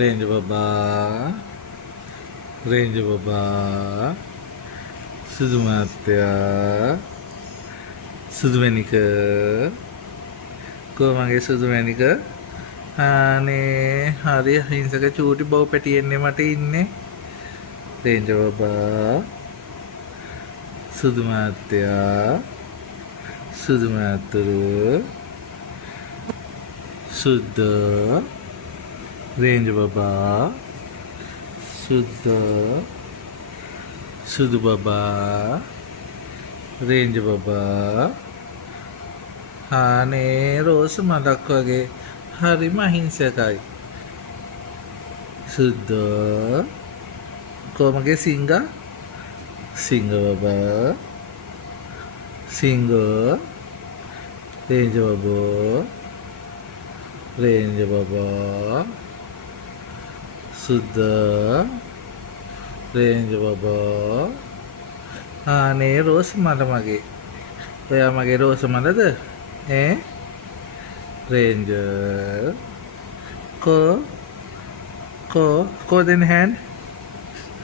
range බබා range බබා සුදු මාත්‍යා සුදුමැණික කොමගේ සුදුමැණික අනේ හරි හිංසක චූටි බව පැටියෙන්නේ මට ඉන්නේ රේන්ජ බබා සුදු මාත්‍යා සුදු මාතුරු සුද්ද රේන්ජ බබා සුද්ද සුදු බබා රේන්ජ බබා අනේ රෝස මලක් වගේ හරිම අහිංසකයි සුද්ද කොමගේ සිංගා සිංග බබා සිංග රේන්ජ බබා රේන්ජ බබා සුද්ද රේන්ජ බබා අනේ රෝස මල මගේ ඔයා මගේ රෝස මලද ඈ රේන්ජර් ko den hand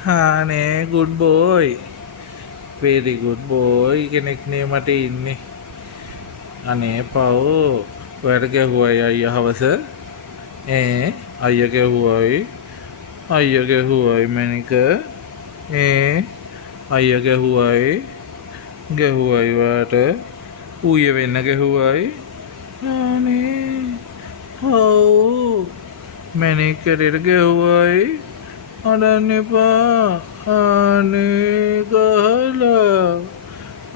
අනේ good boy very good boy කෙනෙක් නේ මට ඉන්නේ අනේ පව් ඔයාට ගැහුවයි අයියා හවස අයියා ගැහුවයි මැනික අයියා ගැහුවයි ඔයාට ඌය වෙන්න ගැහුවයි අනේ හව් මැනික් කැටට ගැහුවයි අඩන්න එපා අනේ ගහලා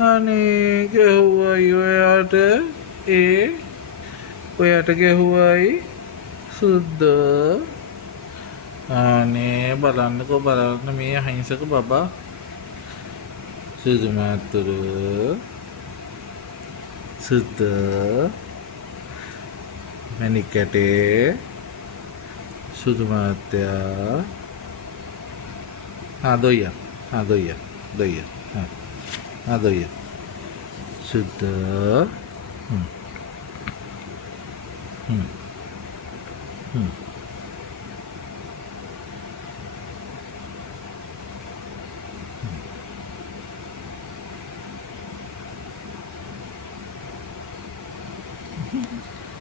අනේ ගැහුවයි ඔයාට ඔයාට ගැහුවයි සුද්ද අනේ බලන්නකෝ බලන්න මේ අහිංසක බබා සුදු මාතුරු සුද්ද මැණික් කැටේ සුදු මාත්‍යා දොయ్య සුද්ද